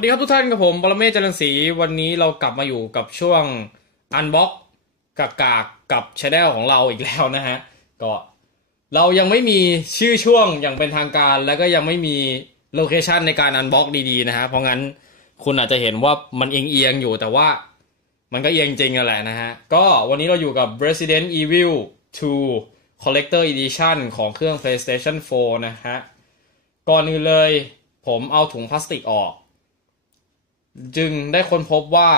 วัสดีครับทุกท่านกับผมปรเมศจรันศรีวันนี้เรากลับมาอยู่กับช่วงอันบ็อกกากากกับช anel ของเราอีกแล้วนะฮะ ก็เรายังไม่มีชื่อช่วงอย่างเป็นทางการ แล้วก็ยังไม่มีโลเคชันในการอันบ็อกดีๆนะฮะ เพราะงั้นคุณอาจจะเห็นว่ามันเอียงๆอยู่แต่ว่ามันก็เอียงจริงกันแหละนะฮะ ก็วันนี้เราอยู่กับ Resident Evil 2 Collector Edition ของเครื่อง PlayStation 4 นะฮะ ก่อนอื่นเลยผมเอาถุงพลาสติกออก จึงได้ค้นพบว่า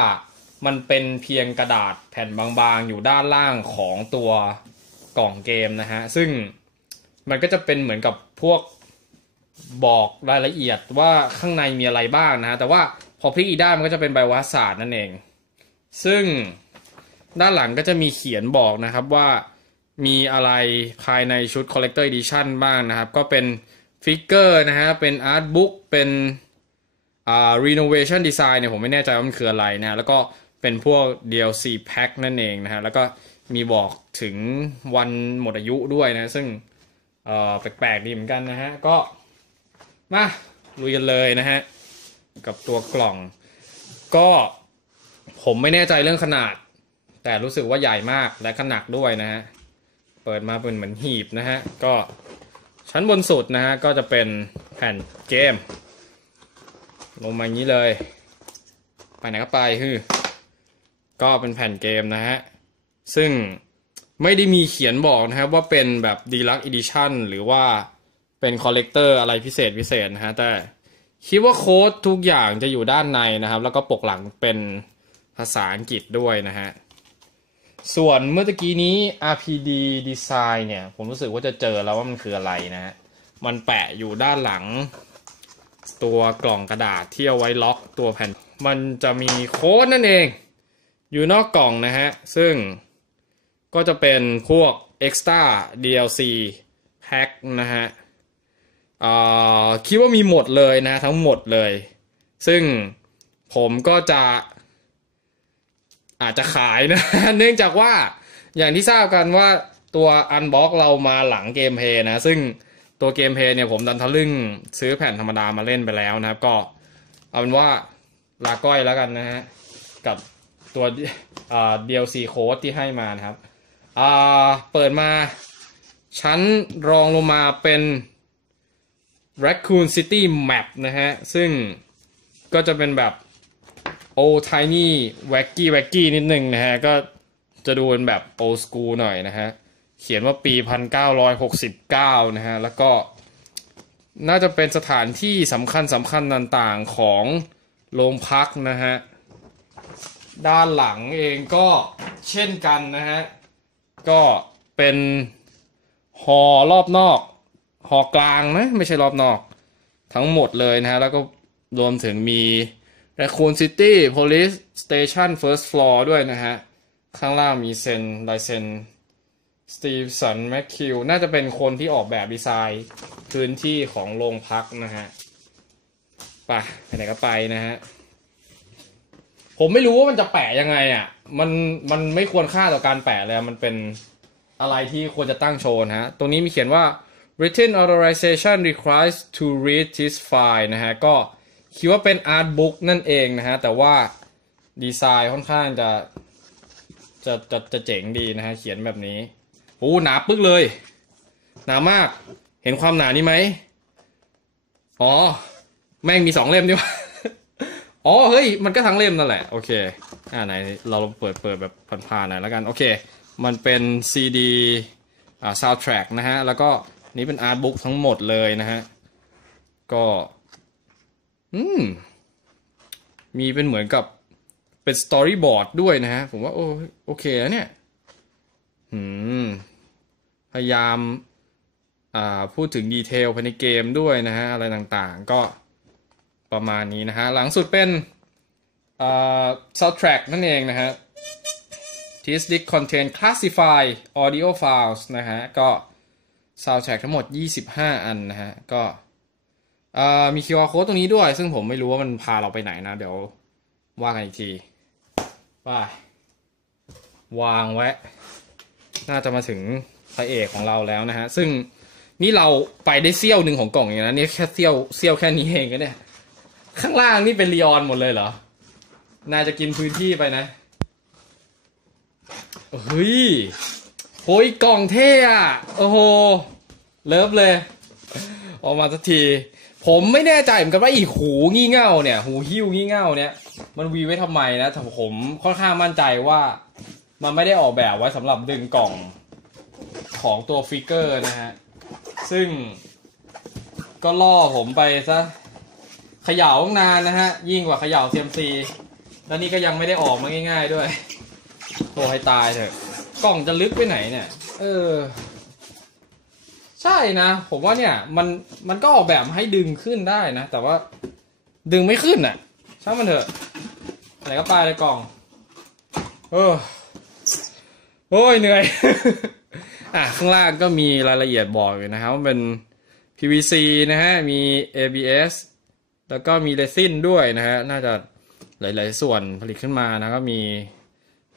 มันเป็นเพียงกระดาษแผ่นบางๆ อยู่ด้านล่างของตัวกล่องเกมนะฮะ ซึ่งมันก็จะเป็นเหมือนกับพวกบอกรายละเอียดว่าข้างในมีอะไรบ้างนะฮะ แต่ว่าพอพลิกอีกด้านมันก็จะเป็นใบวัศาสตร์นั่นเอง ซึ่งด้านหลังก็จะมีเขียนบอกนะครับว่ามีอะไรภายในชุด Collector Edition บ้างนะครับ ก็เป็นฟิกเกอร์นะฮะ เป็นอาร์ตบุ๊กเป็น อ่า renovation design เนี่ยผมไม่แน่ใจว่ามันคืออะไรนะฮะแล้วก็เป็นพวก DLC pack นั่นเองนะฮะ แล้วก็มีบอกถึงวันหมดอายุด้วยนะ ซึ่งเอ่อแปลกๆดีเหมือนกันนะฮะ ก็มาลุยกันเลยนะฮะ กับตัวกล่อง ก็ผมไม่แน่ใจเรื่องขนาด แต่รู้สึกว่าใหญ่มากและก็หนักด้วยนะฮะ เปิดมาเป็นเหมือนหีบนะฮะ ก็ชั้นบนสุดนะฮะ ก็จะเป็นแผ่นเกม ลงมาอย่างนี้เลย ไปไหนก็ไปฮือก็เป็นแผ่นเกมนะฮะ ซึ่งไม่ได้มีเขียนบอกนะครับว่าเป็นแบบ Deluxe Edition หรือว่าเป็นคอลเลกเตอร์อะไรพิเศษพิเศษนะฮะ แต่คิดว่าโค้ดทุกอย่างจะอยู่ด้านในนะครับ แล้วก็ปกหลังเป็นภาษาอังกฤษด้วยนะฮะ ส่วนเมื่อกี้นี้ RPD Design เนี่ย ผมรู้สึกว่าจะเจอแล้วว่ามันคืออะไรนะฮะ มันแปะอยู่ด้านหลัง ตัวกล่องกระดาษที่เอาไว้ล็อกตัวแผ่น มันจะมีโค้ดนั่นเอง อยู่นอกกล่องนะฮะ ซึ่งก็จะเป็นพวก Extra DLC Pack นะฮะคิดว่ามีหมดเลยนะทั้งหมดเลย ซึ่งผมก็จะอาจจะขายนะ เนื่องจากว่าอย่างที่ทราบกันว่าตัวอันบ็อกเรามาหลังเกมเพย์นะ ซึ่ง ตัวเกมเพลย์เนี่ยผมดันทะลึ่งซื้อแผ่นธรรมดามาเล่นไปแล้วนะครับ ก็เอาเป็นว่าลาก้อยแล้วกันนะฮะ กับตัวอ่า DLC โค้ดที่ให้มานะครับอ่าเปิดมา ชั้นรองลงมาเป็น Raccoon City Map นะฮะ ซึ่งก็จะเป็นแบบ old tiny wacky wacky นิดนึงนะฮะ ก็จะดูเป็นแบบ old school หน่อยนะฮะ เขียนว่าปี1969นะฮะ แล้วก็น่าจะเป็นสถานที่สำคัญสำคัญต่างๆของโรงพักนะฮะ ด้านหลังเองก็เช่นกันนะฮะ ก็เป็นหอรอบนอก หอกลางนะไม่ใช่รอบนอก ทั้งหมดเลยนะฮะ แล้วก็รวมถึงมี Raccoon City Police Station First Floor ด้วยนะฮะ ข้างล่างมีเซ็นลายเซ็น สตีฟสันแมคคิวน่าจะเป็นคนที่ออกแบบดีไซน์พื้นที่ของโรงพักนะฮะไปไปไหนก็ไปนะฮะ ผมไม่รู้ว่ามันจะแปะยังไงอะ มันมันไม่ควรค่าต่อการแปะเลยมันเป็นอะไรที่ควรจะตั้งโชว์นะฮะ ตรงนี้มีเขียนว่า written authorization requires to read this file นะฮะ ก็คิดว่าเป็น art book นั่นเองนะฮะ แต่ว่าดีไซน์ค่อนข้างจะจะจะจะเจ๋งดีนะฮะ เขียนแบบนี้ โอ้หนาปึ๊กเลย หนามาก เห็นความหนานี้ไหมอ๋อ แม่งมีสองเล่มดิวะอ๋อเฮ้ยมันก็ทั้งเล่มนั่นแหละโอเคอ่าไหนเราเปิดเปิดแบบผ่านๆหน่อยแล้วกันโอเค มันเป็นซีดีอ่าซาวด์แทร็กนะฮะแล้วก็นี่เป็นอาร์ตบุ๊กทั้งหมดเลยนะฮะก็อืมมีเป็นเหมือนกับเป็นสตอรี่บอร์ดด้วยนะฮะ ผมว่าโอ้โอเคแล้วเนี่ย อืม พยายามาพูดถึงดีเทลภายในเกมด้วยนะฮะอะไรต่างๆ ก็ประมาณนี้นะฮะ หลังสุดเป็นอ่า soundtrack นั่นเองนะฮะ This disc contain classified audio files นะฮะ ก็ soundtrack ทั้งหมด 25 อันนะฮะ ก็มี QR code ตรงนี้ด้วย ซึ่งผมไม่รู้ว่ามันพาเราไปไหนนะ เดี๋ยวว่ากันอีกทีไปวางไว้ น่าจะมาถึง พระเอกของเราแล้วนะฮะ ซึ่งนี่เราไปได้เซี่ยวหนึ่งของกล่องอย่างนั้นนี่แค่เซี่ยวเซี่ยวแค่นี้เองก็เนี่ย ข้างล่างนี่เป็นลีออนหมดเลยเหรอน่าจะกินพื้นที่ไปนะเฮ้ยโอ้ยกล่องเท่อะโอ้โห เลิฟเลย ออกมาสักที ผมไม่แน่ใจเหมือนกันว่าอีหูงี่เง่าเนี่ย หูหิ้วงี่เง่าเนี่ย มันวีไว้ทำไมนะแต่ผมค่อนข้างมั่นใจว่า มันไม่ได้ออกแบบไว้สำหรับดึงกล่อง ของตัวฟิกเกอร์นะฮะ ซึ่งก็ล่อผมไปซะเขย่าตั้งนานนะฮะ ยิ่งกว่าเขย่าเซียมซีแล้วนี่ก็ยังไม่ได้ออกมาง่ายๆด้วยโอ้ให้ตายเถอะ กล่องจะลึกไปไหนเนี่ย เออ ใช่นะ ผมว่าเนี่ย มันมันก็ออกแบบมาให้ดึงขึ้นได้นะ แต่ว่าดึงไม่ขึ้นน่ะ ช่างมันเถอะไหนก็ไปเลยกล่อง เออ โอ้ยเหนื่อย อะข้างล่างก็มีรายละเอียดบอกอยู่นะครับว่าเป็น PVC นะฮะ มี ABS แล้วก็มีเรซินด้วยนะฮะ น่าจะหลาย ๆ ส่วนผลิตขึ้นมานะก็มี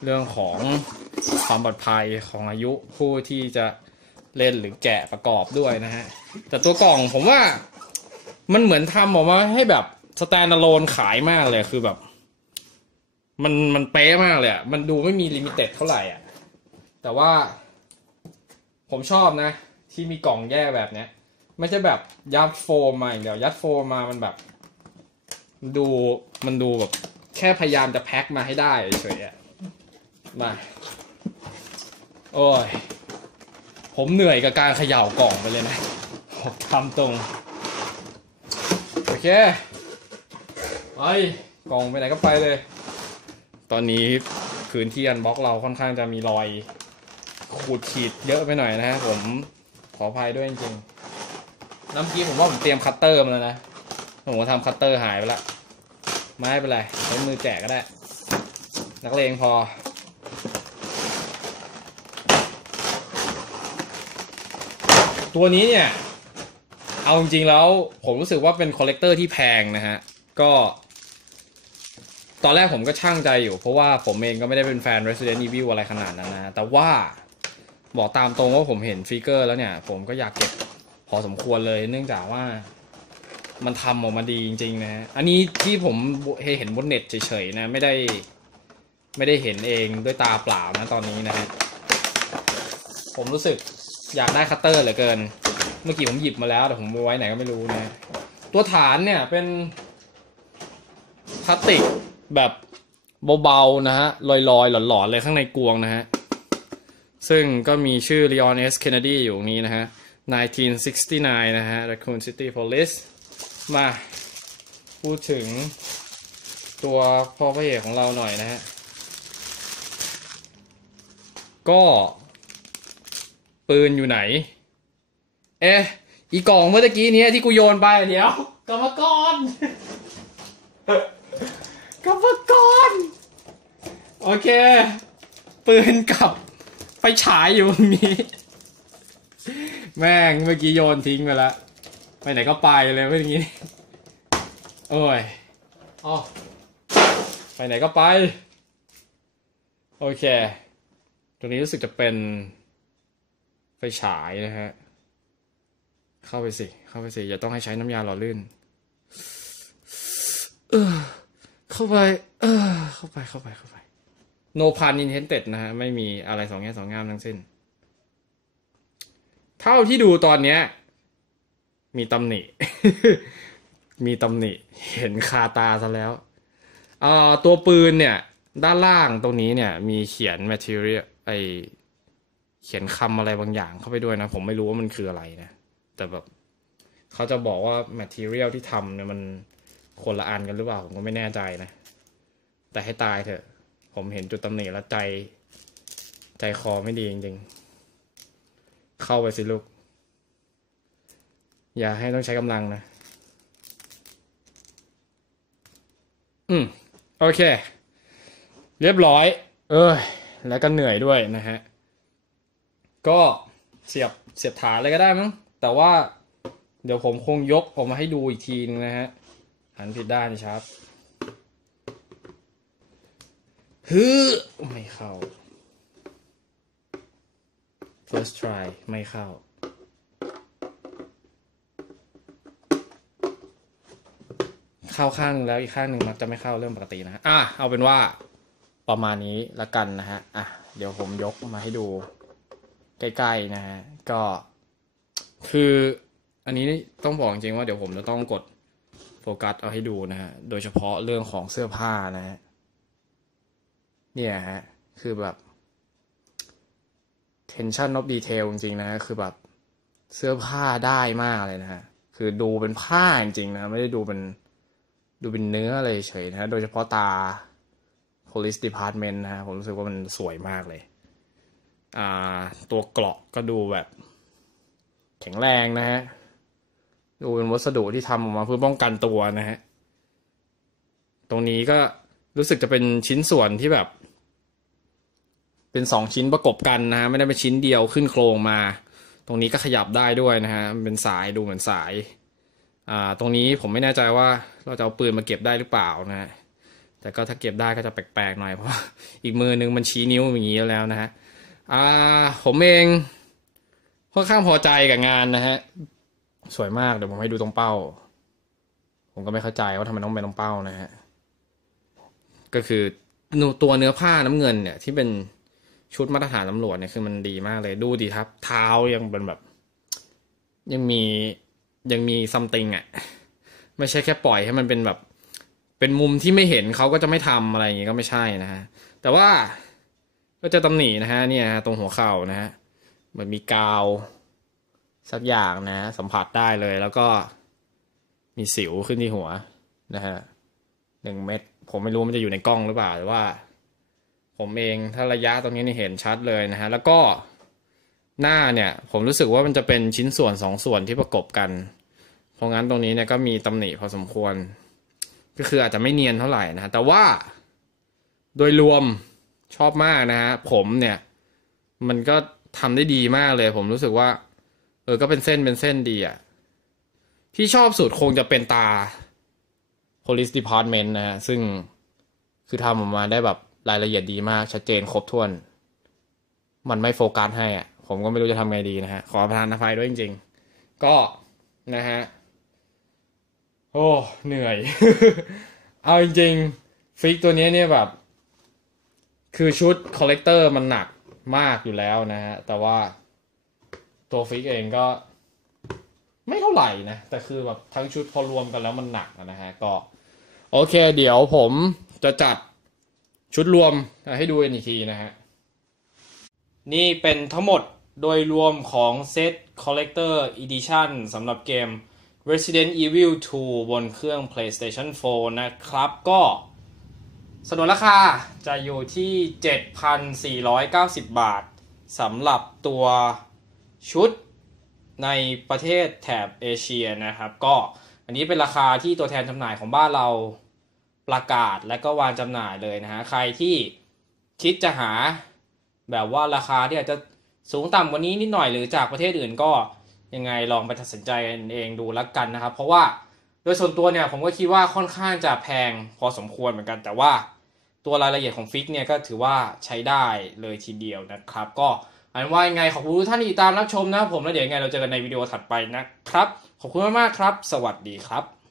เรื่องของความปลอดภัยของอายุผู้ที่จะเล่นหรือแกะประกอบด้วยนะฮะ แต่ตัวกล่องผมว่ามันเหมือนทำออกมาให้แบบสแตนด์ a l o n e ขายมากเลยคือแบบ มันมันเป๊ะมากเลยอะ มันดูไม่มีลิมิเต็ดเท่าไหร่อะ แต่ว่า ผมชอบนะ ที่มีกล่องแยกแบบเนี้ย ไม่ใช่แบบยัดโฟมมาอย่างเดียวยัดโฟมมามันแบบมันดูมันดูแบบ แค่พยายามจะแพ็คมาให้ได้เฉยๆอะมาโอ้ย ผมเหนื่อยกับการเขย่ากล่องไปเลยนะผมทำตรง โอเคไปกล่องไปไหนก็ไปเลย ตอนนี้พื้นที่อันบล็อกเราค่อนข้างจะมีรอย ขูดขีดเยอะไปหน่อยนะฮะผมขออภัยด้วยจริงๆน้ำกี้ผมว่าผมเตรียมคัตเตอร์มาแล้วนะผมทำคัตเตอร์หายไปละไม่เป็นไรใช้มือแจกก็ได้ นักเลงพอ ตัวนี้เนี่ย เอาจริงๆแล้วผมรู้สึกว่าเป็นคอลเลกเตอร์ที่แพงนะฮะ ก็ ตอนแรกผมก็ช่างใจอยู่ เพราะว่าผมเองก็ไม่ได้เป็นแฟน Resident Evil อะไรขนาดนั้นนะ แต่ว่า บอกตามตรงว่าผมเห็นฟิกเกอร์แล้วเนี่ย ผมก็อยากเก็บพอสมควรเลยเนื่องจากว่ามันทำออกมาดีจริงๆนะ อันนี้ที่ผมเห็นบนเน็ตเฉยๆนะไม่ได้ไม่ได้เห็นเองด้วยตาเปล่านะตอนนี้นะฮะผมรู้สึกอยากได้คัตเตอร์เหลือเกิน เมื่อกี้ผมหยิบมาแล้วแต่ผมไว้ไหนก็ไม่รู้นะ ตัวฐานเนี่ยเป็นพลาสติกแบบเบาๆนะฮะลอยๆ หลอนๆเลยข้างในกวงนะฮะ ซึ่งก็มีชื่อ Leon S. Kennedy อยู่ตรงนี้นะฮะ 1969 นะฮะ Raccoon City Police มาพูดถึงตัวพ่อพระเอกของเราหน่อยนะฮะ ก็ปืนอยู่ไหน เอ๊ะ อีกล่องเมื่อตะกี้เนี้ยที่กูโยนไปเดี๋ยวกรรมกรกรรมกรโอเค ปืนกับไฟ ฉายอยู่ตรงนี้แม่งเมื่อกี้โยนทิ้งไปแล้วไปไหนก็ไปเลยเมื่อกี้ โอ้ยอ๋อไปไหนก็ไป โอเค ตรงนี้รู้สึกจะเป็นไฟฉายนะฮะ เข้าไปสิ เข้าไปสิ อย่าต้องให้ใช้น้ำยาหล่อลื่น เออเข้าไป เออเข้าไป เข้าไป เข้าไป no pun intended นะฮะ ไม่มีอะไรสองแง่สองงามทั้งสิ้น เท่าที่ดูตอนเนี้ย มีตำหนิ มีตำหนิ เห็นคาตาซะแล้วเอ่อตัวปืนเนี่ย ด้านล่างตรงนี้เนี่ย มีเขียน material ไอเขียนคำอะไรบางอย่างเข้าไปด้วยนะ ผมไม่รู้ว่ามันคืออะไรนะ แต่แบบเขาจะบอกว่า material ที่ทำเนี่ยมันคนละอันกันหรือเปล่า ผมก็ไม่แน่ใจนะ แต่ให้ตายเถอะ ผมเห็นจุดตำหนิแล้วใจ ใจคอไม่ดีจริงๆ เข้าไปสิลูก อย่าให้ต้องใช้กำลังนะ อืม โอเค เรียบร้อย เออ แล้วก็เหนื่อยด้วยนะฮะ ก็เสียบเสียบฐานเลยก็ได้มั้ง แต่ว่าเดี๋ยวผมคงยกออกมาให้ดูอีกทีนึงนะฮะ หันผิดด้านครับ ฮึไม่เข้า first try ไม่เข้า เข้าข้างนึงแล้วอีกข้างหนึ่งมักจะไม่เข้าเรื่องปกตินะฮะอะเอาเป็นว่าประมาณนี้ละกันนะฮะอะเดี๋ยวผมยกมาให้ดูใกล้ๆนะฮะก็คืออันนี้ต้องบอกจริงว่าเดี๋ยวผมจะต้องกดโฟกัสเอาให้ดูนะฮะ โดยเฉพาะเรื่องของเสื้อผ้านะฮะ เนี่ยฮะ คือแบบ tension of detail จริงๆนะ คือแบบเสื้อผ้าได้มากเลยนะฮะ คือดูเป็นผ้าจริงๆนะ ไม่ได้ดูเป็นดูเป็นเนื้ออะไรเฉยนะ โดยเฉพาะตา police department นะฮะ ผมรู้สึกว่ามันสวยมากเลย อ่า ตัวเกราะก็ดูแบบ แข็งแรงนะฮะ ดูเป็นวัสดุที่ทำออกมาเพื่อป้องกันตัวนะฮะ ตรงนี้ก็รู้สึกจะเป็นชิ้นส่วนที่แบบ เป็นสองชิ้นประกบกันนะฮะไม่ได้เป็นชิ้นเดียวขึ้นโครงมา ตรงนี้ก็ขยับได้ด้วยนะฮะเป็นสายดูเหมือนสายอ่าตรงนี้ผมไม่แน่ใจว่าเราจะเอาปืนมาเก็บได้หรือเปล่านะฮะแต่ก็ถ้าเก็บได้ก็จะแปลกๆหน่อยเพราะอีกมือนึงมันชี้นิ้วอย่างนี้แล้วนะฮะอ่าผมเองค่อนข้างพอใจกับงานนะฮะสวยมากเดี๋ยวผมให้ดูตรงเป้า ผมก็ไม่เข้าใจว่าทำไมต้องเป็นตรงเป้านะฮะก็คือตัวเนื้อผ้าน้ำเงินเนี่ยที่เป็น ชุดมาตรฐานตำรวจเนี่ยคือมันดีมากเลยดูดีครับ เท้ายังเป็นแบบ ยังมียังมีซัมติงอะ ไม่ใช่แค่ปล่อยให้มันเป็นแบบ เป็นมุมที่ไม่เห็นเขาก็จะไม่ทำอะไรอย่างงี้ก็ไม่ใช่นะฮะ แต่ว่าก็จะตำหนินะฮะเนี่ยตรงหัวเข่านะฮะเหมือนมีกาวสักอย่างนะ สัมผัสได้เลยแล้วก็มีสิวขึ้นที่หัวนะฮะหนึ่งเม็ดผมไม่รู้มันจะอยู่ในกล้องหรือเปล่าแต่ว่า ผมเองถ้าระยะตรงนี้นี่เห็นชัดเลยนะฮะแล้วก็หน้าเนี่ยผมรู้สึกว่ามันจะเป็นชิ้นส่วนสองส่วนที่ประกบกัน เพราะงั้นตรงนี้เนี่ยก็มีตำหนิพอสมควร ก็คืออาจจะไม่เนียนเท่าไหร่นะฮะแต่ว่าโดยรวมชอบมากนะฮะผมเนี่ย มันก็ทำได้ดีมากเลย ผมรู้สึกว่า เออก็เป็นเส้นเป็นเส้นดีอะ่ะที่ชอบสุดคงจะเป็นตา police department นะฮะซึ่งคือทำออกมาได้แบบ รายละเอียดดีมาก ชัดเจนครบถ้วน มันไม่โฟกัสให้อะผมก็ไม่รู้จะทำไงดีนะฮะ ขอประทานอภัยด้วยจริง ๆ ก็นะฮะ โอ้ เหนื่อย เอาจริงๆฟิกตัวนี้เนี่ยแบบ คือชุดคอลเลกเตอร์มันหนักมากอยู่แล้วนะฮะ แต่ว่าตัวฟิกเองก็ ไม่เท่าไหร่นะ แต่คือแบบทั้งชุดพอรวมกันแล้วมันหนักนะฮะ ก็ โอเค เดี๋ยวผมจะจัด ชุดรวมให้ดูกันอีกทีนะฮะ นี่เป็นทั้งหมดโดยรวมของเซต Collector Edition สำหรับเกม Resident Evil 2 บนเครื่อง PlayStation 4 นะครับ ก็สนนราคาจะอยู่ที่ 7,490 บาทสำหรับตัวชุดในประเทศแถบเอเชียนะครับ ก็อันนี้เป็นราคาที่ตัวแทนจำหน่ายของบ้านเรา ประกาศและก็วางจำหน่ายเลยนะฮะใครที่คิดจะหาแบบว่าราคาที่อาจจะสูงต่ำกว่านี้นิดหน่อยหรือจากประเทศอื่นก็ยังไงลองไปตัดสินใจกันเองดูแล้วกันนะครับ เพราะว่าโดยส่วนตัวเนี่ยผมก็คิดว่าค่อนข้างจะแพงพอสมควรเหมือนกัน แต่ว่าตัวรายละเอียดของฟิกเนี่ยก็ถือว่าใช้ได้เลยทีเดียวนะครับ ก็อันว่ายังไงขอบคุณทุกท่านที่ติดตามรับชมนะครับผมแล้วเดี๋ยวยังไงเราเจอกันในวิดีโอถัดไปนะครับ ขอบคุณมากๆครับ สวัสดีครับ